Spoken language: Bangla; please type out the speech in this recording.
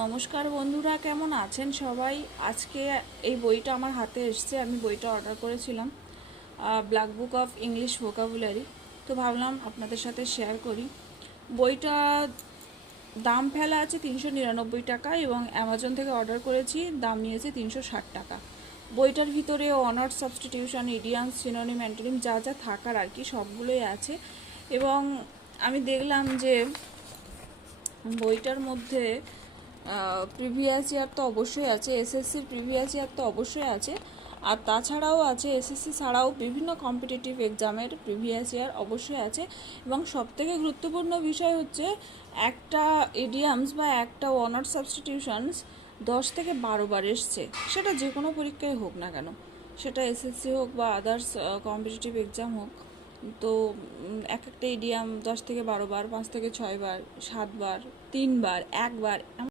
নমস্কার বন্ধুরা, কেমন আছেন সবাই? আজকে এই বইটা আমার হাতে এসছে। আমি বইটা অর্ডার করেছিলাম, black book of English vocabulary. তো ভাবলাম আপনাদের সাথে শেয়ার করি। বইটা দাম ফেলা আছে 399 টাকা এবং অ্যামাজন থেকে অর্ডার করেছি, দাম নিয়েছে 360 টাকা। বইটার ভিতরে honours, substitution, idioms, synonym, antonym যা যা থাকার আর কি সবগুলোই আছে। এবং আমি দেখলাম যে বইটার মধ্যে প্রিভিয়াস ইয়ার তো অবশ্যই আছে, এসএসসির প্রিভিয়াস ইয়ার তো অবশ্যই আছে, আর তাছাড়াও আছে এসএসসি ছাড়াও বিভিন্ন কম্পিটিটিভ এক্সামের প্রিভিয়াস ইয়ার অবশ্যই আছে। এবং সবথেকে গুরুত্বপূর্ণ বিষয় হচ্ছে একটা ইডিয়ামস বা একটা অনার্স সাবস্টিটিউশনস 10 থেকে 12 বার এসছে, সেটা যে কোনো পরীক্ষায় হোক না কেন, সেটা এসএসসি হোক বা আদার্স কম্পিটিটিভ এক্সাম হোক। তো এক একটা ইডিয়াম 10 থেকে 12 বার, 5 থেকে 6 বার, 7 বার, 3 বার, 1 বার